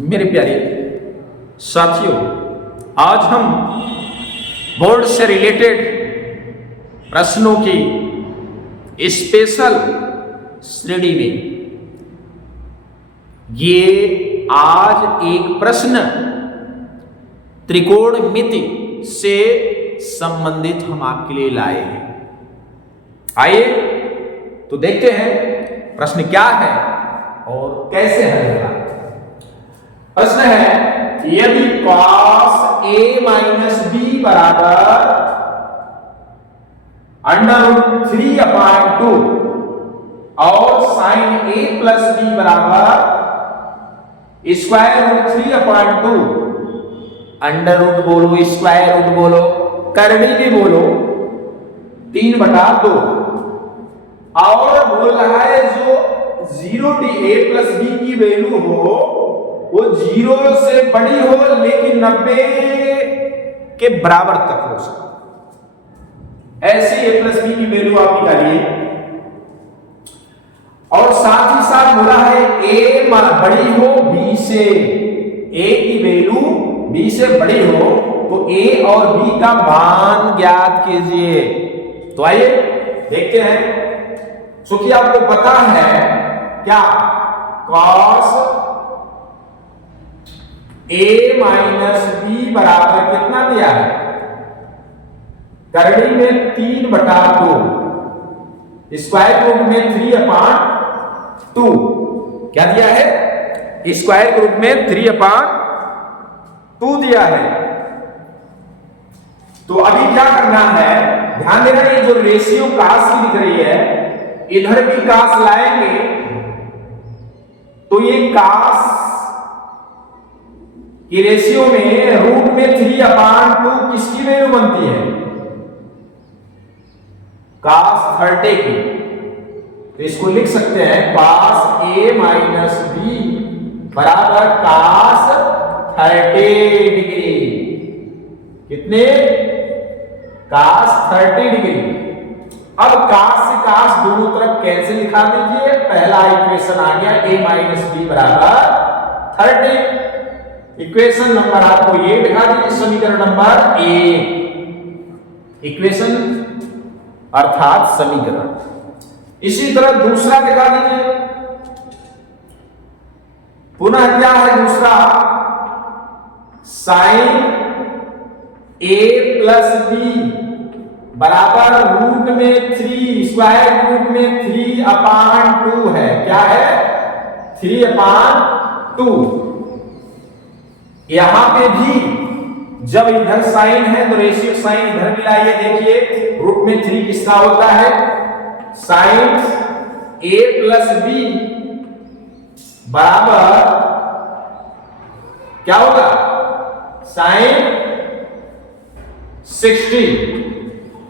मेरे प्यारे साथियों, आज हम बोर्ड से रिलेटेड प्रश्नों की स्पेशल श्रेणी में ये आज एक प्रश्न त्रिकोणमिति से संबंधित हम आपके लिए लाए हैं। आइए तो देखते हैं प्रश्न क्या है और कैसे हल होगा। प्रश्न है, यदि cos a माइनस बी बराबर √3/2 और sin a प्लस बी बराबर √3/2, अंडर रूट बोलो, स्क्वायर रूट बोलो, करनी भी बोलो, 3/2 और बोल रहा है जो 0 a प्लस बी की वैल्यू हो वो 0 से बड़ी हो लेकिन 90 के बराबर तक हो सकती, ऐसी a प्लस बी की वैल्यू आप निकालिए। और साथ ही साथ बोला है a बड़ी हो b से, a की वैल्यू b से बड़ी हो तो a और b का मान ज्ञात कीजिए। तो आइए देखते हैं। चूंकि आपको पता है क्या, cos a माइनस बी बराबर कितना दिया है, करनी में 3/2, स्क्वायर रूट में 3/2, क्या दिया है, स्क्वायर रूट में 3/2 दिया है। तो अभी क्या करना है, ध्यान देना, ये जो रेशियो कास की दिख रही है इधर भी कास लाएंगे तो ये कास की रेशियो में रूट में 3/2 किसकी वैल्यू बनती है, cos 30 की। तो इसको लिख सकते हैं cos a माइनस बी बराबर cos 30 डिग्री। कितने, cos 30 डिग्री। अब cos से cos दोनों तरफ कैंसिल लिखा दीजिए, पहला इक्वेशन आ गया a माइनस बी बराबर 30। इक्वेशन नंबर आपको ये दिखा दीजिए, समीकरण नंबर 1, इक्वेशन अर्थात समीकरण। इसी तरह दूसरा दिखा दीजिए, पुनः क्या है दूसरा, sin a प्लस बी बराबर रूट में 3, स्क्वायर रूट में 3/2 है, क्या है 3/2। यहां पे भी जब इधर साइन है तो रेशियो साइन इधर मिलाइए, देखिए रूट में 3 किसका होता है, साइन a प्लस बी बराबर क्या होगा, साइन 60।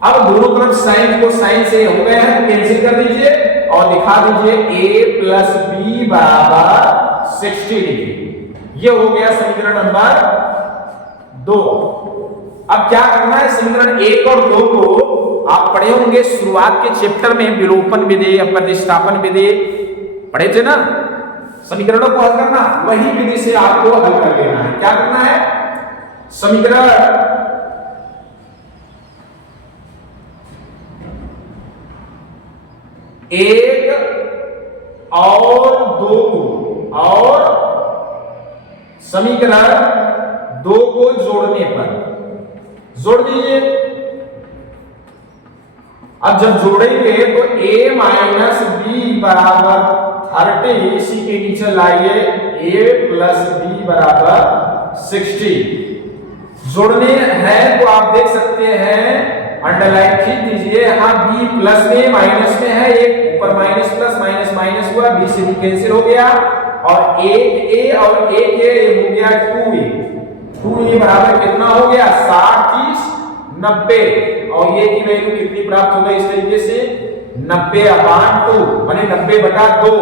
अब दोनों तरफ साइन को साइन से हो गए हैं तो कैंसिल कर दीजिए और दिखा दीजिए a प्लस बी बराबर 60 डिग्री। ये हो गया समीकरण नंबर 2। अब क्या करना है, समीकरण 1 और 2 को आप पढ़े होंगे शुरुआत के चैप्टर में, विलोपन विधि, प्रतिस्थापन विधि पढ़े थे ना। समीकरणों को हल करना, वही विधि से आपको हल कर लेना है। क्या करना है, समीकरण 1 और 2 को और समीकरण 2 को जोड़ने पर जोड़ दीजिए। अब जब जोड़ेंगे तो a माइनस बी बराबर 30, इसी के नीचे लाइए a प्लस बी बराबर 60। जोड़ने हैं तो आप देख सकते हैं, अंडरलाइन खींच दीजिए। यहां b प्लस में माइनस में है, एक ऊपर माइनस प्लस माइनस माइनस हुआ, b से b कैंसिल हो गया और एक a और एक a हो गया 2a। 2a बराबर कितना हो गया, 60, 30, 90 और ये की वैल्यू कितनी प्राप्त हो गई, इस तरीके से 90/2 माने 90/2,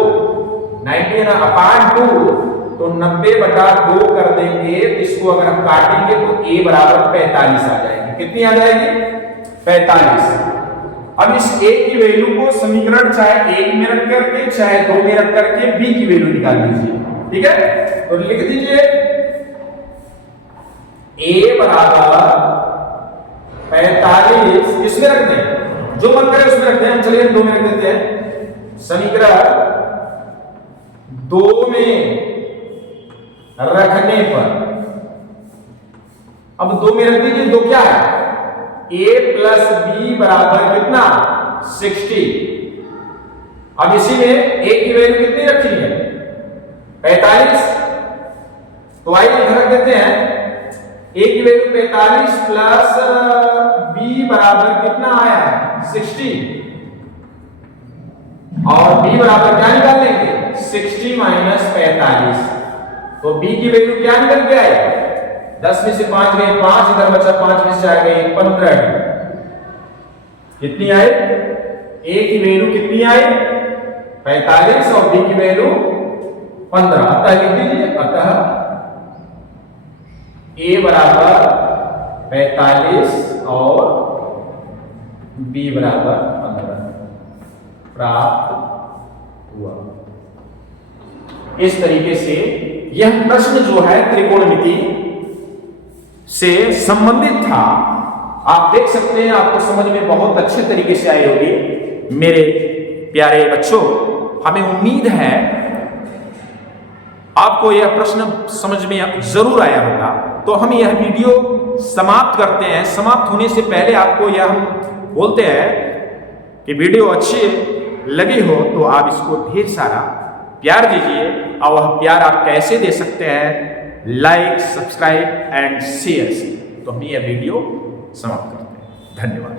90/2 तो 90/2 कर देंगे। इसको अगर हम काटेंगे तो a बराबर 45 आ जाएगी। कितनी आ जाएगी, 45। अब इस a की वैल्यू को समीकरण चाहे 1 में रख करके चाहे 2 में रख करके b की वैल्यू निकाल लीजिए। ठीक है, तो लिख दीजिए a बराबर 45, इसमें रख दें, जो मन करे उसमें रख दें। हम चलिए 2 में रख देते हैं। समीकरण 2 में रखने पर, अब 2 में रख दीजिए। 2 क्या है? a प्लस बी बराबर कितना? 60। अब इसी में a की वैल्यू कितनी रखी है? 45। तो आइए इधर रख देते हैं। a की वैल्यू 45 प्लस b बराबर कितना आया है? 60। और b बराबर क्या निकाल लेंगे? 60 माइनस 45। तो b की वैल्यू क्या निकल के आई? 10 में से 5 गए 5, इधर बचा 5 में से आ गई 15। कितनी आई? a की वैल्यू कितनी आई? 45 और b की वैल्यू 15। अतः लिख दीजिए, अतः a बराबर 45 और b बराबर 15 प्राप्त हुआ। इस तरीके से यह प्रश्न जो है त्रिकोणमिति से संबंधित था। आप देख सकते हैं, आपको समझ में बहुत अच्छे तरीके से आई होगी। मेरे प्यारे बच्चों, हमें उम्मीद है आपको यह प्रश्न समझ में जरूर आया होगा। तो हम यह वीडियो समाप्त करते हैं। समाप्त होने से पहले आपको यह हम बोलते हैं कि वीडियो अच्छी लगी हो तो आप इसको ढेर सारा प्यार दीजिए। और वह प्यार आप कैसे दे सकते हैं? लाइक, सब्सक्राइब एंड शेयर से। तो हम यह वीडियो समाप्त करते हैं। धन्यवाद।